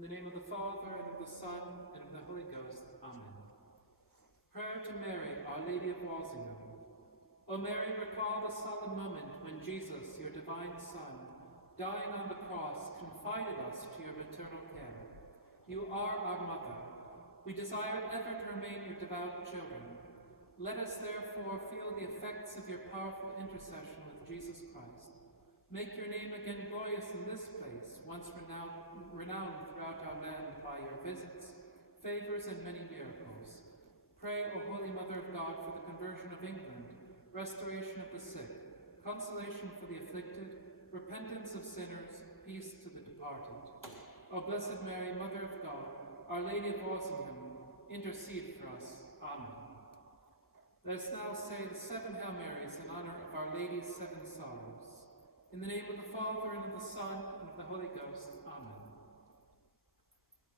In the name of the Father, and of the Son, and of the Holy Ghost. Amen. Prayer to Mary, Our Lady of Walsingham. O Mary, recall the solemn moment when Jesus, your divine Son, dying on the cross, confided us to your maternal care. You are our mother. We desire ever to remain your devout children. Let us therefore feel the effects of your powerful intercession with Jesus Christ. Make your name again glorious in this place, once renowned throughout our land by your visits, favors, and many miracles. Pray, O Holy Mother of God, for the conversion of England, restoration of the sick, consolation for the afflicted, repentance of sinners, peace to the departed. O Blessed Mary, Mother of God, Our Lady of Walsingham, intercede for us. Amen. Let us now say the 7 Hail Marys in honor of Our Lady's 7 sorrows. In the name of the Father, and of the Son, and of the Holy Ghost. Amen.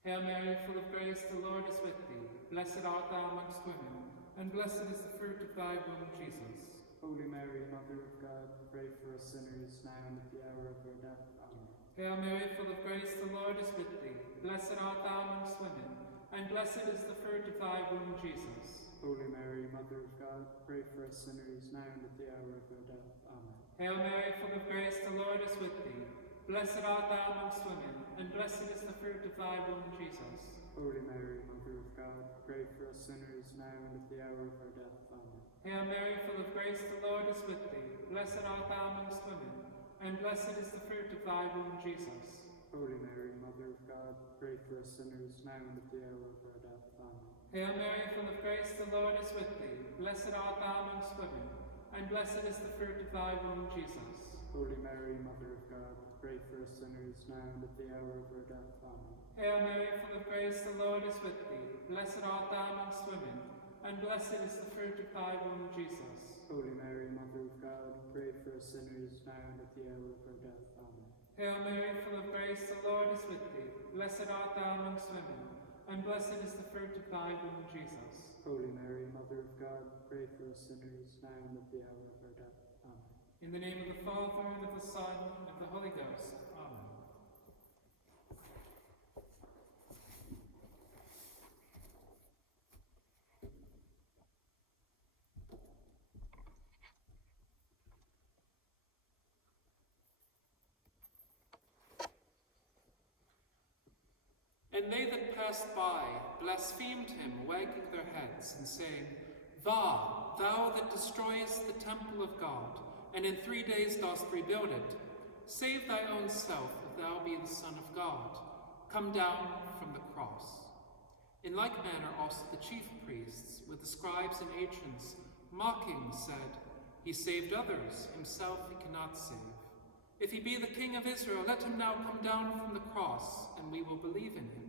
Hail Mary, full of grace, the Lord is with thee. Blessed art thou amongst women, and blessed is the fruit of thy womb, Jesus. Holy Mary, Mother of God, pray for us sinners, now and at the hour of our death. Amen. Hail Mary, full of grace, the Lord is with thee. Blessed art thou amongst women, and blessed is the fruit of thy womb, Jesus. Holy Mary, Mother of God, pray for us sinners, now and at the hour of our death. Amen. Hail Mary, full of grace, the Lord is with thee. Blessed art thou amongst women, and blessed is the fruit of thy womb, Jesus. Holy Mary, Mother of God, pray for us sinners, now and at the hour of our death. Amen. Hail Mary, full of grace, the Lord is with thee. Blessed art thou amongst women, and blessed is the fruit of thy womb, Jesus. Holy Mary, Mother of God, pray for us sinners, now and at the hour of our death. Amen. Hail Mary, full of grace, the Lord is with thee. Blessed art thou amongst women, and blessed is the fruit of thy womb, Jesus. Holy Mary, Mother of God, pray for us sinners, now and at the hour of our death. Amen. Hail Mary, full of grace, the Lord is with thee. Blessed art thou amongst women, and blessed is the fruit of thy womb, Jesus. Holy Mary, Mother of God, pray for us sinners, now and at the hour of our death. Amen. Hail Mary, full of grace, the Lord is with thee. Blessed art thou amongst women, and blessed is the fruit of thy womb, Jesus. Holy Mary, Mother of God, pray for us sinners, now and at the hour of our death. Amen. In the name of the Father, and of the Son, and of the Holy Ghost. Amen. And they that passed by blasphemed him, wagging their heads, and saying, "Va, thou that destroyest the temple of God, and in 3 days dost rebuild it, save thy own self, if thou be the Son of God. Come down from the cross." In like manner also the chief priests, with the scribes and ancients, mocking, said, "He saved others, himself he cannot save. If he be the King of Israel, let him now come down from the cross, and we will believe in him.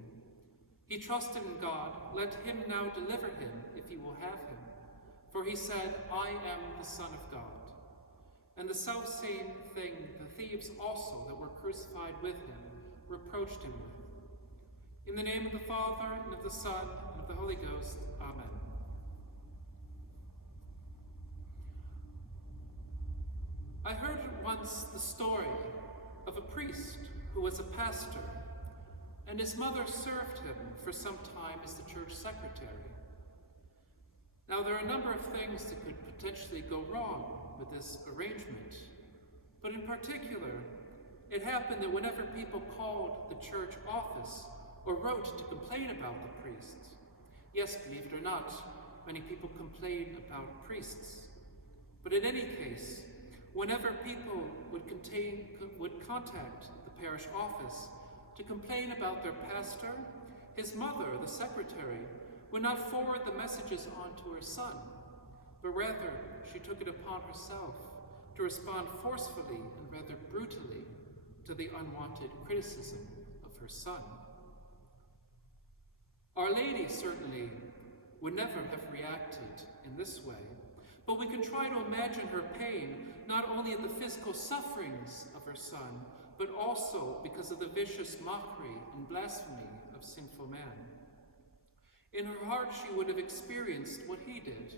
He trusted in God, let him now deliver him, if he will have him. For he said, I am the Son of God." And the selfsame thing the thieves also that were crucified with him reproached him with. In the name of the Father, and of the Son, and of the Holy Ghost. Amen. I heard once the story of a priest who was a pastor, and his mother served him for some time as the church secretary. Now, there are a number of things that could potentially go wrong with this arrangement, but in particular, it happened that whenever people called the church office or wrote to complain about the priests, yes, believe it or not, many people complain about priests, but in any case, whenever people would contact the parish office to complain about their pastor, his mother, the secretary, would not forward the messages on to her son, but rather she took it upon herself to respond forcefully and rather brutally to the unwanted criticism of her son. Our Lady certainly would never have reacted in this way, but we can try to imagine her pain not only at the physical sufferings of her son, but also because of the vicious mockery and blasphemy of sinful man. In her heart she would have experienced what he did.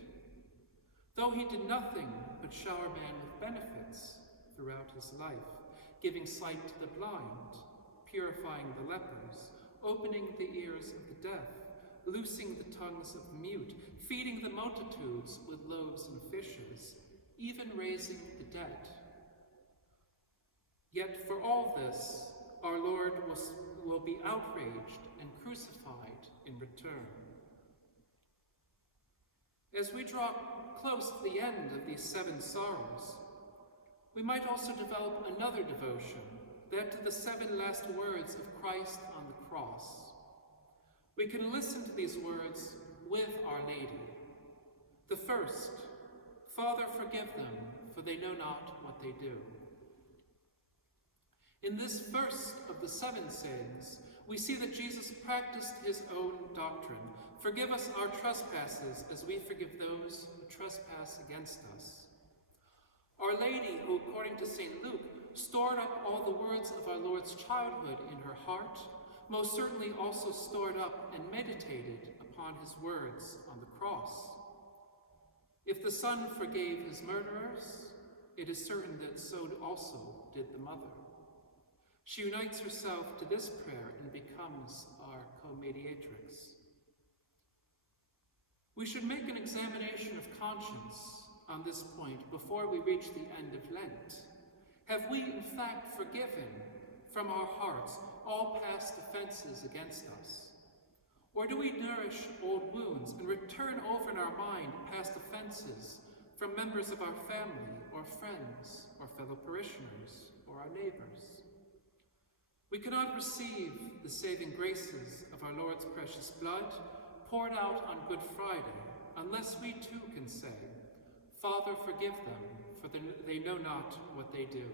Though he did nothing but shower man with benefits throughout his life, giving sight to the blind, purifying the lepers, opening the ears of the deaf, loosing the tongues of the mute, feeding the multitudes with loaves and fishes, even raising the dead. Yet for all this, our Lord will be outraged and crucified in return. As we draw close to the end of these 7 sorrows, we might also develop another devotion, that to the 7 last words of Christ on the cross. We can listen to these words with Our Lady. The first, Father, forgive them, for they know not what they do. In this first of the 7 sayings, we see that Jesus practiced his own doctrine. Forgive us our trespasses as we forgive those who trespass against us. Our Lady, who according to St. Luke, stored up all the words of our Lord's childhood in her heart, most certainly also stored up and meditated upon his words on the cross. If the Son forgave his murderers, it is certain that so also did the Mother. She unites herself to this prayer and becomes our co-mediatrix. We should make an examination of conscience on this point before we reach the end of Lent. Have we in fact forgiven from our hearts all past offenses against us? Or do we nourish old wounds and return over in our mind past offenses from members of our family or friends or fellow parishioners or our neighbors? We cannot receive the saving graces of our Lord's precious blood poured out on Good Friday unless we too can say, Father, forgive them, for they know not what they do.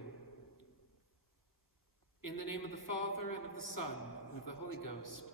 In the name of the Father, and of the Son, and of the Holy Ghost.